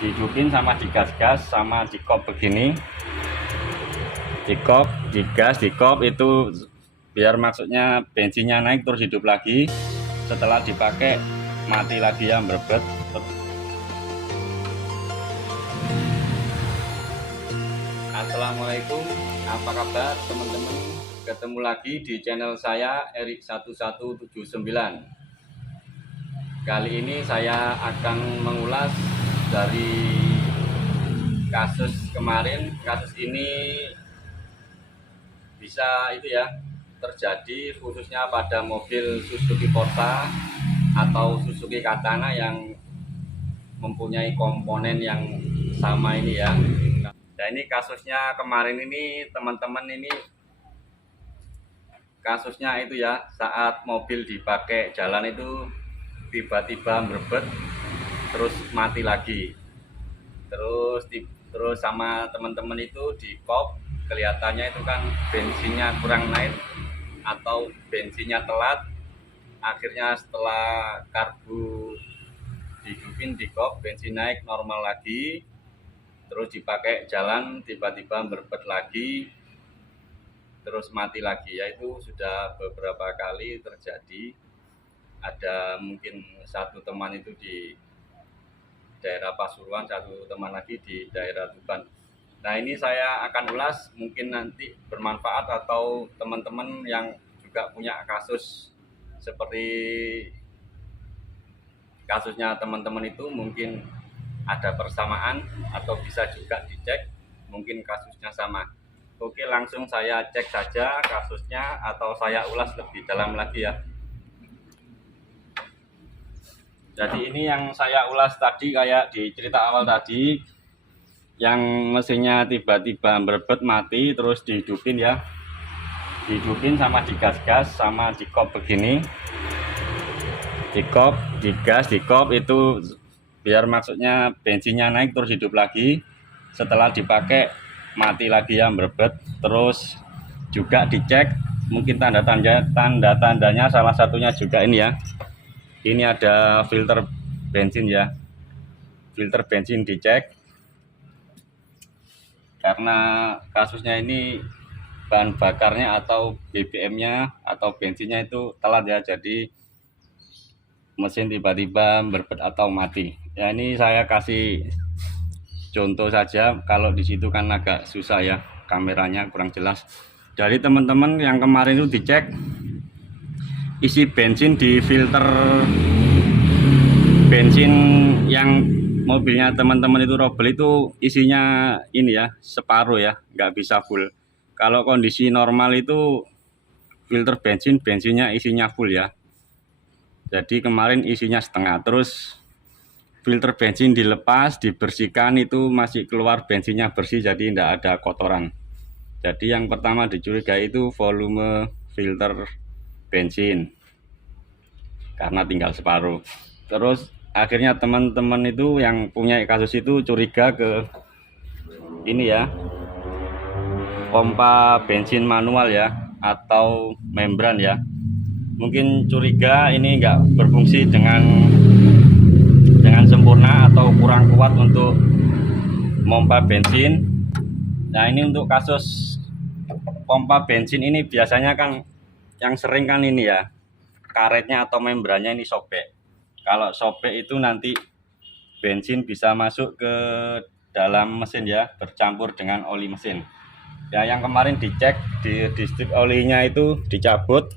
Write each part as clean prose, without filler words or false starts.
dihidupin sama digas-gas sama dikop begini, dikop, digas, dikop itu biar maksudnya bensinnya naik terus hidup lagi. Setelah dipakai mati lagi ya, merebet. Assalamualaikum, apa kabar teman-teman? Ketemu lagi di channel saya Erik1179. Kali ini saya akan mengulas dari kasus kemarin. Kasus ini bisa terjadi khususnya pada mobil Suzuki Corsa atau Suzuki Katana yang mempunyai komponen yang sama ini ya. Nah, ini kasusnya kemarin ini teman-teman, ini kasusnya itu ya, saat mobil dipakai jalan itu tiba-tiba merebet terus mati lagi. Terus sama teman-teman itu di kop, kelihatannya itu kan bensinnya kurang naik atau bensinnya telat. Akhirnya setelah karbu dihidupin di kop, bensin naik normal lagi, terus dipakai jalan tiba-tiba merebet lagi terus mati lagi. Yaitu sudah beberapa kali terjadi. Ada mungkin satu teman itu di daerah Pasuruan, satu teman lagi di daerah Tuban. Nah, ini saya akan ulas, mungkin nanti bermanfaat atau teman-teman yang juga punya kasus seperti kasusnya teman-teman itu mungkin ada persamaan atau bisa juga dicek mungkin kasusnya sama. Oke, langsung saya cek saja kasusnya atau saya ulas lebih dalam lagi ya. Jadi ini yang saya ulas tadi kayak di cerita awal tadi, yang mesinnya tiba-tiba merebet mati terus dihidupin ya, dihidupin sama digas-gas sama dikop begini, dikop, digas, dikop itu biar maksudnya bensinnya naik terus hidup lagi. Setelah dipakai mati lagi ya, merebet. Terus juga dicek mungkin tanda-tandanya salah satunya juga ini ya, ini ada filter bensin ya, filter bensin dicek karena kasusnya ini bahan bakarnya atau BBM-nya atau bensinnya itu telat ya, jadi mesin tiba-tiba berbet atau mati ya. Ini saya kasih contoh saja, kalau di situ kan agak susah ya, kameranya kurang jelas. Jadi teman-teman yang kemarin itu dicek isi bensin di filter bensin yang mobilnya teman-teman itu robel itu isinya ini ya, separuh ya, nggak bisa full. Kalau kondisi normal itu filter bensinnya isinya full ya. Jadi kemarin isinya setengah, terus filter bensin dilepas, dibersihkan, itu masih keluar bensinnya bersih, jadi tidak ada kotoran. Jadi yang pertama dicurigai itu volume filter bensin karena tinggal separuh. Terus akhirnya teman-teman itu yang punya kasus itu curiga ke ini ya, pompa bensin manual ya atau membran ya. Mungkin curiga ini nggak berfungsi dengan sempurna atau kurang kuat untuk pompa bensin. Nah, ini untuk kasus pompa bensin ini biasanya kan yang sering kan ini ya, karetnya atau membrannya ini sobek. Kalau sobek itu nanti bensin bisa masuk ke dalam mesin ya, bercampur dengan oli mesin. Ya, yang kemarin dicek di strip olinya itu dicabut.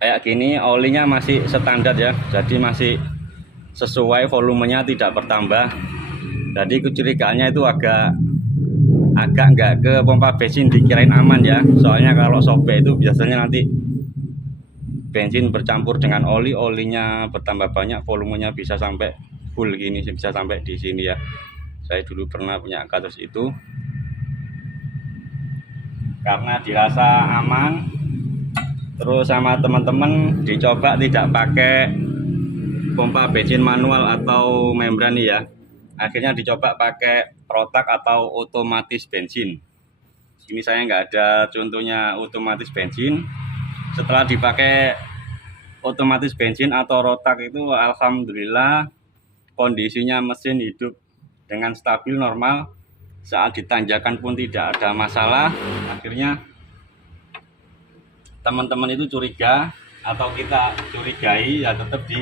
Kayak gini, olinya masih standar ya, jadi masih sesuai, volumenya tidak bertambah. Jadi kecurigaannya itu agak nggak ke pompa bensin, dikirain aman ya. Soalnya kalau sobek itu biasanya nanti bensin bercampur dengan oli, olinya bertambah banyak, volumenya bisa sampai full gini, bisa sampai di sini ya. Saya dulu pernah punya kasus itu. Karena dirasa aman, terus sama teman-teman dicoba tidak pakai pompa bensin manual atau membran ya. Akhirnya dicoba pakai rotak atau otomatis bensin. Ini saya nggak ada contohnya otomatis bensin. Setelah dipakai otomatis bensin atau rotak itu alhamdulillah kondisinya mesin hidup dengan stabil normal, saat ditanjakan pun tidak ada masalah. Akhirnya teman-teman itu curiga atau kita curigai ya, tetap di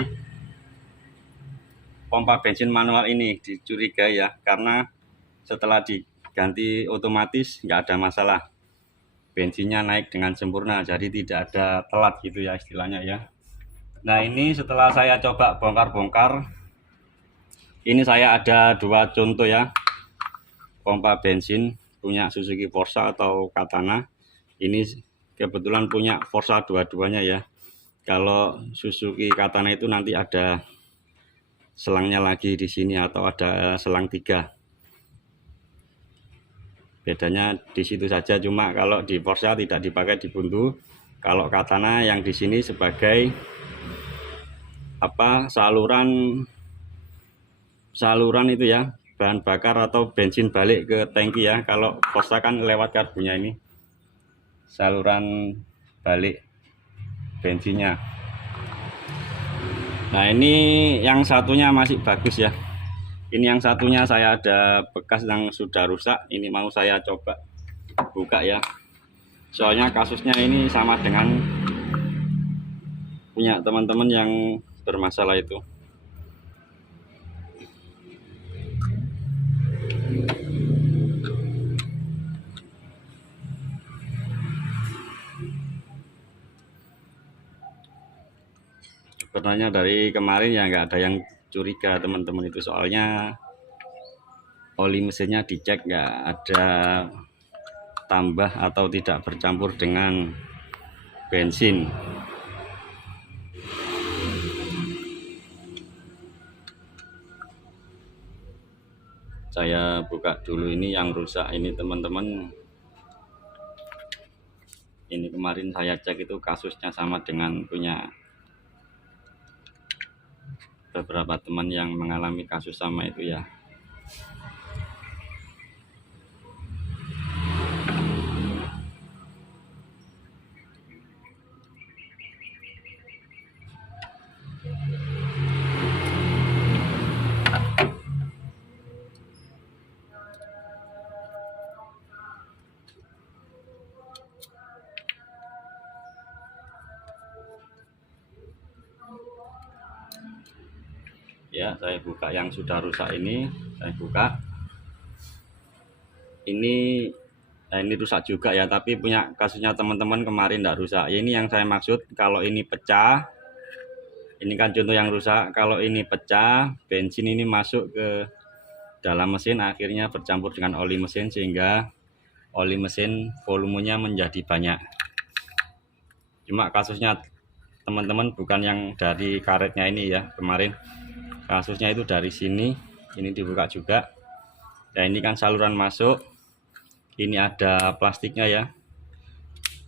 pompa bensin manual ini dicurigai ya, karena setelah diganti otomatis nggak ada masalah, bensinnya naik dengan sempurna, jadi tidak ada telat gitu ya istilahnya ya. Nah ini setelah saya coba bongkar-bongkar, ini saya ada 2 contoh ya, pompa bensin punya Suzuki Forza atau Katana. Ini kebetulan punya Forza dua-duanya ya. Kalau Suzuki Katana itu nanti ada selangnya lagi di sini atau ada selang 3. Bedanya di situ saja, cuma kalau di Forza tidak dipakai di buntu. Kalau Katana yang di sini sebagai saluran itu ya, bahan bakar atau bensin balik ke tangki ya. Kalau Forza kan lewat karbunya, ini saluran balik bensinnya. Nah ini yang satunya masih bagus ya, ini yang satunya saya ada bekas yang sudah rusak, ini mau saya coba buka ya, soalnya kasusnya ini sama dengan punya teman-teman yang bermasalah itu. Sebenarnya dari kemarin ya nggak ada yang curiga teman-teman itu, soalnya oli mesinnya dicek nggak ada tambah atau tidak bercampur dengan bensin. Saya buka dulu ini yang rusak ini teman-teman. Ini kemarin saya cek itu kasusnya sama dengan punya beberapa teman yang mengalami kasus sama itu ya. Ya, saya buka yang sudah rusak ini, saya buka. Ini rusak juga ya, tapi punya kasusnya teman-teman kemarin tidak rusak. Ya, ini yang saya maksud, kalau ini pecah, ini kan contoh yang rusak. Kalau ini pecah, bensin ini masuk ke dalam mesin, akhirnya bercampur dengan oli mesin sehingga oli mesin volumenya menjadi banyak. Cuma kasusnya teman-teman bukan yang dari karetnya ini ya, kemarin kasusnya itu dari sini, ini dibuka juga. Nah ini kan saluran masuk, ini ada plastiknya ya,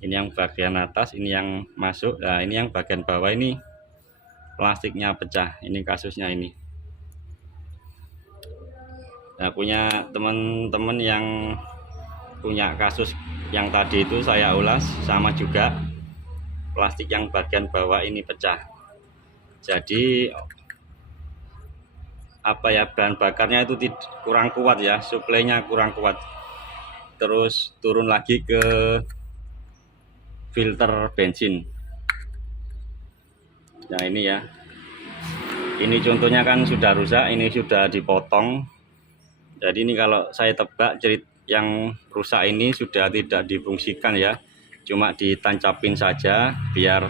ini yang bagian atas, ini yang masuk. Nah ini yang bagian bawah ini plastiknya pecah, ini kasusnya ini. Nah punya teman-teman yang punya kasus yang tadi itu saya ulas, sama juga plastik yang bagian bawah ini pecah. Jadi apa ya, bahan bakarnya itu kurang kuat ya, suplainya kurang kuat, terus turun lagi ke filter bensin. Nah ini ya, ini contohnya kan sudah rusak, ini sudah dipotong. Jadi ini kalau saya tebak yang rusak ini sudah tidak difungsikan ya, cuma ditancapin saja biar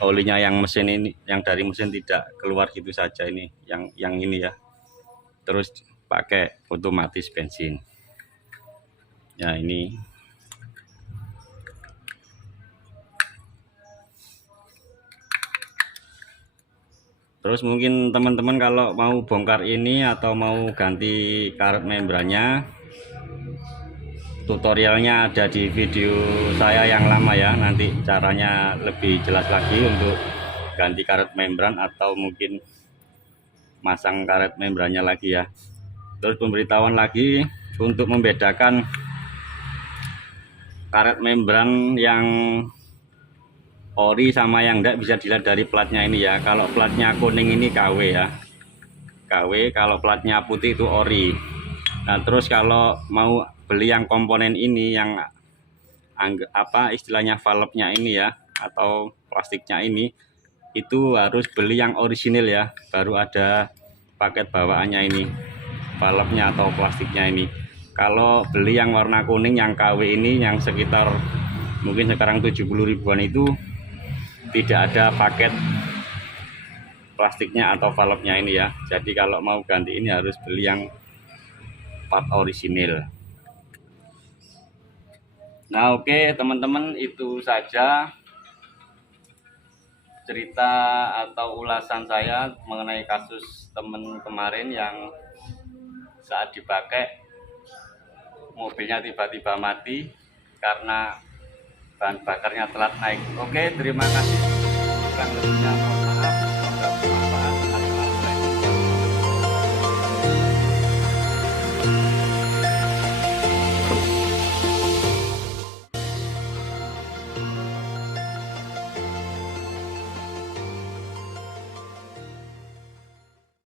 olinya yang mesin ini, yang dari mesin tidak keluar gitu saja. Ini yang ini ya, terus pakai otomatis bensin ya. Ini terus mungkin teman-teman kalau mau bongkar ini atau mau ganti karet membrannya, tutorialnya ada di video saya yang lama ya, nanti caranya lebih jelas lagi untuk ganti karet membran atau mungkin masang karet membrannya lagi ya. Terus pemberitahuan lagi untuk membedakan karet membran yang ori sama yang enggak bisa dilihat dari platnya ini ya. Kalau platnya kuning ini KW ya, KW, kalau platnya putih itu ori. Nah terus kalau mau beli yang komponen ini, yang istilahnya valve-nya ini ya, atau plastiknya ini, itu harus beli yang orisinil ya, baru ada paket bawaannya ini, valve-nya atau plastiknya ini. Kalau beli yang warna kuning yang KW ini, yang sekitar mungkin sekarang 70 ribuan, itu tidak ada paket plastiknya atau valve-nya ini ya. Jadi kalau mau ganti ini harus beli yang part orisinil. Nah oke teman-teman, itu saja cerita atau ulasan saya mengenai kasus temen kemarin yang saat dipakai mobilnya tiba-tiba mati karena bahan bakarnya telat naik. Oke, terima kasih. Kurang lebihnya